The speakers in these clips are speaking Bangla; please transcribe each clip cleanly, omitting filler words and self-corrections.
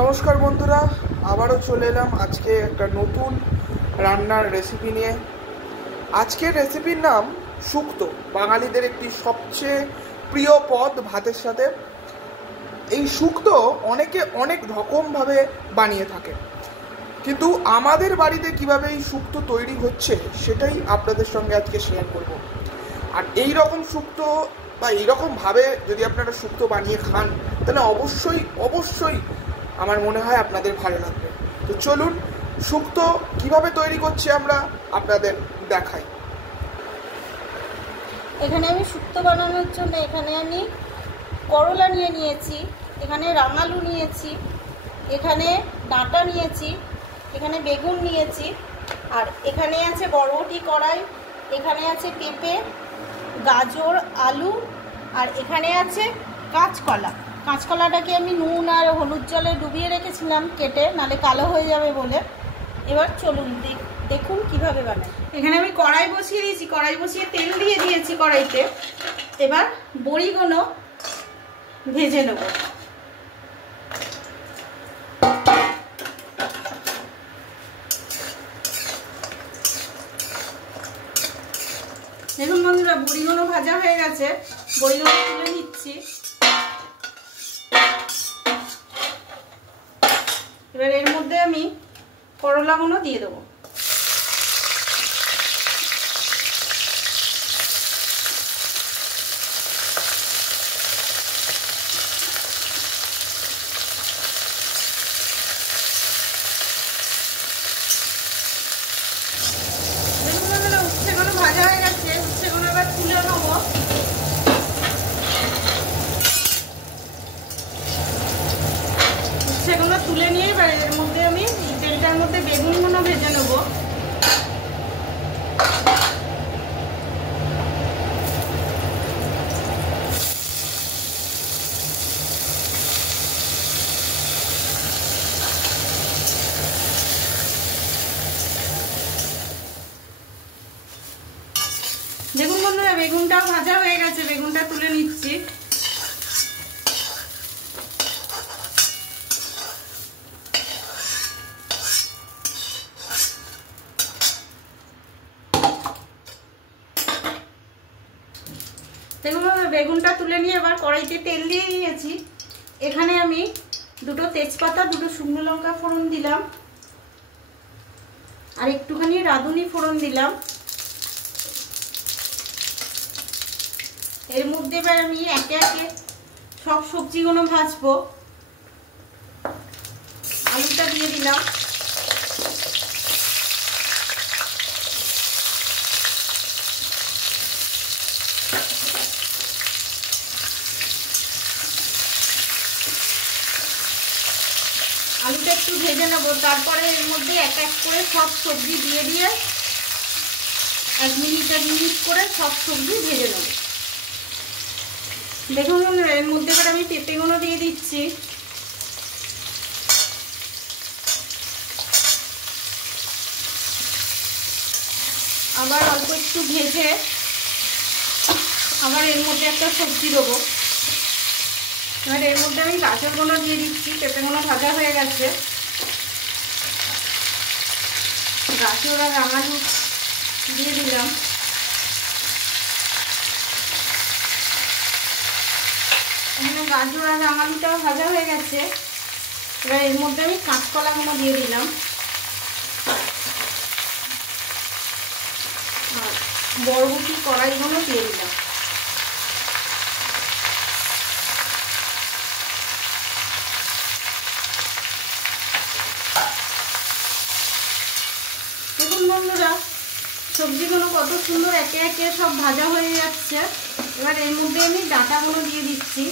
নমস্কার বন্ধুরা, আবারও চলে এলাম আজকে একটা নতুন রান্নার রেসিপি নিয়ে। আজকের রেসিপির নাম শুক্তো। বাঙালিদের একটি সবচেয়ে প্রিয় পদ ভাতের সাথে। এই শুক্তো অনেকে অনেক রকমভাবে বানিয়ে থাকে, কিন্তু আমাদের বাড়িতে কিভাবে এই শুক্তো তৈরি হচ্ছে সেটাই আপনাদের সঙ্গে আজকে শেয়ার করব। আর এই রকম শুক্তো বা এইরকমভাবে যদি আপনারা শুক্তো বানিয়ে খান তাহলে অবশ্যই আমার মনে হয় আপনাদের ভালো লাগবে। তো চলুন শুক্তো কিভাবে তৈরি করছি আমরা আপনাদের দেখাই। এখানে আমি শুক্তো বানানোর জন্য এখানে আমি করলা নিয়েছি, এখানে রাঙালু নিয়েছি, এখানে ডাঁটা নিয়েছি, এখানে বেগুন নিয়েছি, আর এখানে আছে বরবটি কড়াই, এখানে আছে পেঁপে, গাজর, আলু, আর এখানে আছে কাঁচকলা। কাঁচকলাটাকে আমি নুন আর হলুদ জলে ডুবিয়ে রেখেছিলাম কেটে, নালে কালো হয়ে যাবে বলে। এবার চলুন দেখুন কিভাবে বানাই। এখানে আমি কড়াই বসিয়ে দিয়েছি, কড়াই বসিয়ে তেল দিয়ে দিয়েছি কড়াইতে। এবার বড়িগুলো ভেজে নেব। দেখুন বন্ধুরা, বড়িগুলো ভাজা হয়ে গেছে, বড়িগুলো তুলে নিচ্ছি। এবার এর মধ্যে আমি করলাগুলো দিয়ে দেবো। ভাজা হয়ে গেছে, উচ্ছেগুলো এবার তুলে নেবো। উচ্ছেগুলো তুলে নিয়ে এবার এর মধ্যে আমি তেলটার মধ্যে বেগুনগুলো ভেজে নেবো। দেখুন বন্ধুরা, বেগুনটাও ভাজা হয়ে গেছে, বেগুনটা তুলে নিচ্ছি। দেখুন বেগুনটা তুলে নিয়ে এবার কড়াইতে তেল দিয়ে নিয়েছি। এখানে আমি দুটো তেজপাতা, দুটো শুকনো লঙ্কা ফোড়ন দিলাম, আর একটুখানি রাঁধুনি ফোড়ন দিলাম। এর মধ্যে এবার আমি একে একে সব সবজিগুলো ভাজবো। আলুটা দিয়ে দিলাম, আলুটা একটু ভেজে নেবো। তারপরে এর মধ্যে এক এক করে সব সবজি দিয়ে দিয়ে 1 মিনিট করে সব সবজি ভেজে নেবো। দেখুন এর মধ্যে এবার আমি পেঁপেগুলো দিয়ে দিচ্ছি। আবার অল্প একটু ভেজে আবার এর মধ্যে একটা সবজি দেবো। এবার এর মধ্যে আমি গাজরগুলো দিয়ে দিচ্ছি। পেঁপেগুলো ভাজা হয়ে গেছে, গাজর আর রাঙালু দিয়ে দিলাম। এখানে গাজর আর রাঙালুটাও ভাজা হয়ে গেছে। এবার এর মধ্যে আমি কাঁচকলাগুলো দিয়ে দিলাম, আর বরবটি কড়াইগুলো দিয়ে দিলাম। দেখুন বন্ধুরা, সবজিগুলো কত সুন্দর একে একে সব ভাজা হয়ে যাচ্ছে। এবার এর মধ্যে আমি ডাঁটাগুলো দিয়ে দিচ্ছি।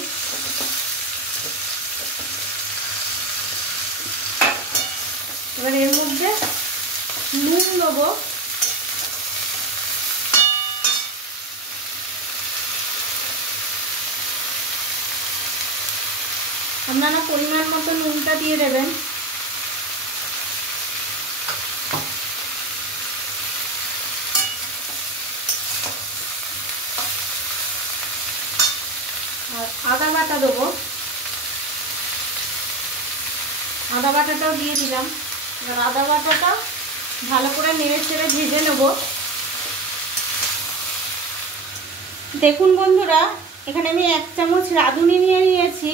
এবার এর মধ্যে নুন দেবো, আপনারা পরিমাণ মতো নুনটা দিয়ে দেবেন। আর আদা বাটা দেবো। আদা বাটাটাও দিয়ে দিলাম। এবার আদা বাটাটা ভালো করে নেড়ে চেড়ে ভেজে নেব। দেখুন বন্ধুরা, এখানে আমি 1 চামচ রাঁধুনি নিয়ে নিয়েছি।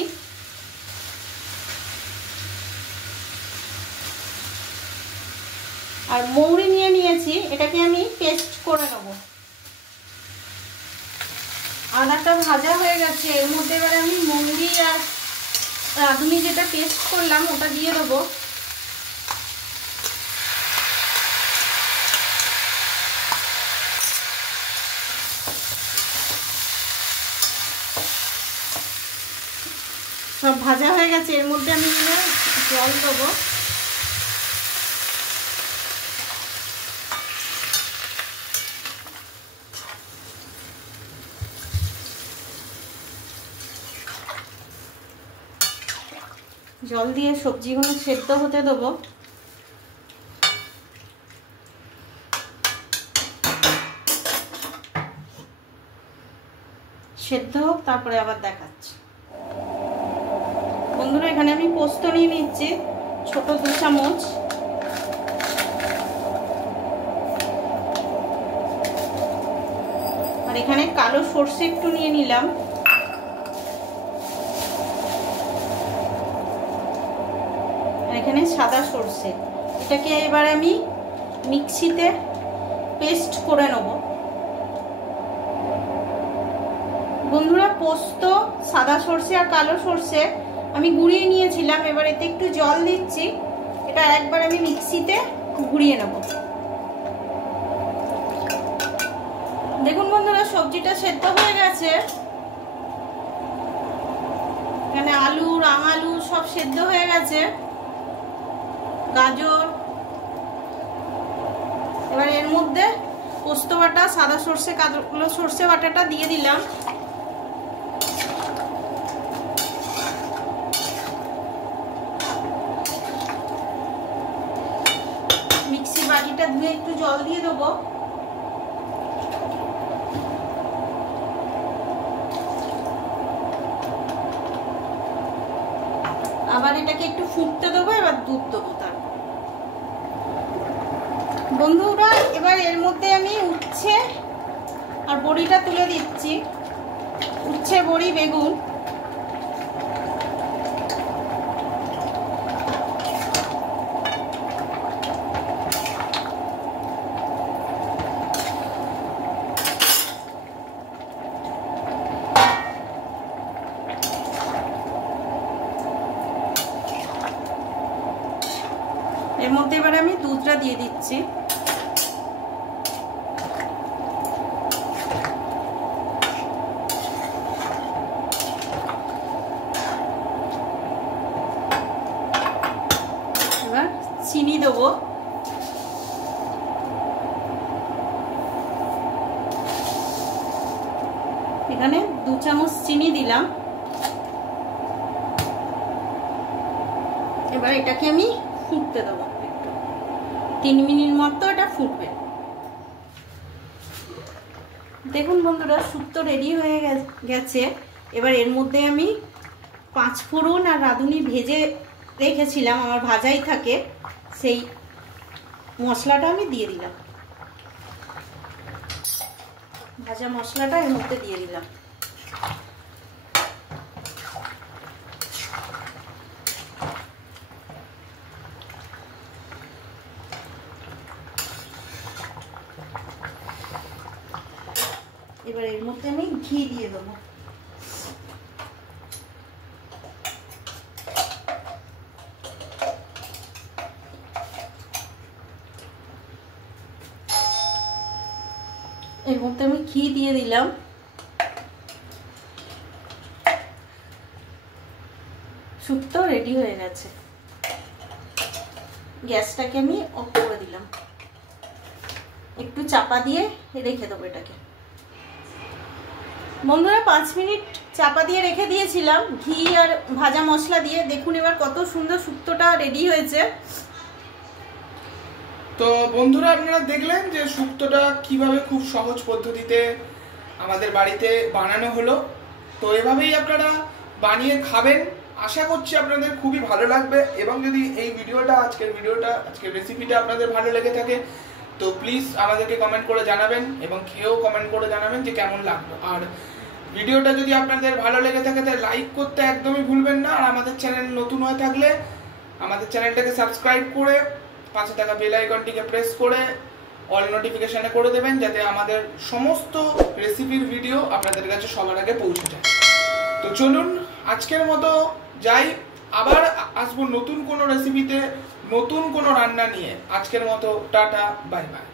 আর মৌরি নিয়ে নিয়েছি, এটাকে আমি পেস্ট করে নেব। আদাটা ভাজা হয়ে গেছে, এর মধ্যে এবারে আমি মৌরি আর রাঁধুনি যেটা পেস্ট করলাম ওটা দিয়ে দেবো। সব ভাজা হয়ে গেছে, এর মধ্যে আমি জল দেবো। জল দিয়ে সবজিগুলো সেদ্ধ হতে দেবো। সেদ্ধ হোক, তারপরে আবার দেখাচ্ছি। বন্ধুরা, এখানে আমি পোস্ত নিয়ে নিচ্ছি, ছোট 2 চামচ। আর এখানে কালো সর্ষে একটু নিয়ে নিলাম। এখানে সাদা সর্ষে, এটাকে এবার আমি মিক্সিতে পেস্ট করে নেব। বন্ধুরা, পোস্ত, সাদা সর্ষে আর কালো সর্ষে আমি গুঁড়িয়ে নিয়েছিলাম। এবার এতে একটু জল দিচ্ছি, এটা একবার আমি মিক্সিতে গুঁড়িয়ে নেব। দেখুন বন্ধুরা, সবজিটা সেদ্ধ হয়ে গেছে। এখানে আলু, রাঙালু সব সেদ্ধ হয়ে গেছে, গাজর। এবার এর মধ্যে পোস্ত বাটা, সাদা সর্ষে, কালো সর্ষে বাটাটা দিয়ে দিলাম। মিক্সি বাটিটা ধুয়ে একটু জল দিয়ে দেবো। আবার এটাকে একটু ফুটতে দেবো, এবার দুধ দেবো। তার বন্ধুরা, এবার এর মধ্যে আমি উচ্ছে আর বড়িটা তুলে দিচ্ছি। উচ্ছে, বড়ি, বেগুন। এর মধ্যে এবার আমি দুধটা দিয়ে দিচ্ছি। এবার চিনি দেবো। এখানে 2 চামচ চিনি দিলাম। এবার এটাকে আমি ফুটতে দেবো, 3 মিনিট মতো এটা ফুটবে। দেখুন বন্ধুরা, শুক্তো রেডি হয়ে গেছে। এবার এর মধ্যে আমি 5 ফোড়ন আর রাঁধুনি ভেজে রেখেছিলাম, আমার ভাজাই থাকে, সেই মশলাটা আমি দিয়ে দিলাম। ভাজা মশলাটা এর মধ্যে দিয়ে দিলাম। এবার এর মধ্যে আমি ঘি দিয়ে দেবো। এর মধ্যে আমি ঘি দিয়ে দিলাম। শুক্তো রেডি হয়ে গেছে। গ্যাসটাকে আমি অফ করে দিলাম। একটু চাপা দিয়ে রেখে দেবো এটাকে। বন্ধুরা, 5 মিনিট চাপা দিয়ে রেখে দিয়েছিলাম ঘি আর ভাজা মশলা দিয়ে। দেখুন এবার কত সুন্দর শুক্তোটা রেডি হয়েছে। তো বন্ধুরা, আপনারা দেখলেন যে শুক্তোটা কিভাবে খুব সহজ পদ্ধতিতে আমাদের বাড়িতে বানানো হলো। তো এভাবেই আপনারা বানিয়ে খাবেন আশা করছি আপনাদের খুবই ভালো লাগবে। এবং যদি এই আজকের রেসিপিটা আপনাদের ভালো লেগে থাকে তো প্লিজ আমাদেরকে কমেন্ট করে জানাবেন এবং খেয়েও কমেন্ট করে জানাবেন যে কেমন লাগলো। আর ভিডিওটা যদি আপনাদের ভালো লেগে থাকে তাহলে লাইক করতে একদমই ভুলবেন না। আর আমাদের চ্যানেল নতুন হয়ে থাকলে আমাদের চ্যানেলটাকে সাবস্ক্রাইব করে পাশে থাকা বেল আইকনটিকে প্রেস করে অল নোটিফিকেশনে করে দেবেন, যাতে আমাদের সমস্ত রেসিপির ভিডিও আপনাদের কাছে সবার আগে পৌঁছে যায়। তো চলুন আজকের মতো যাই, আবার আসবো নতুন কোনো রেসিপিতে, নতুন কোনো রান্না নিয়ে। আজকের মতো টাটা, বাই বাই।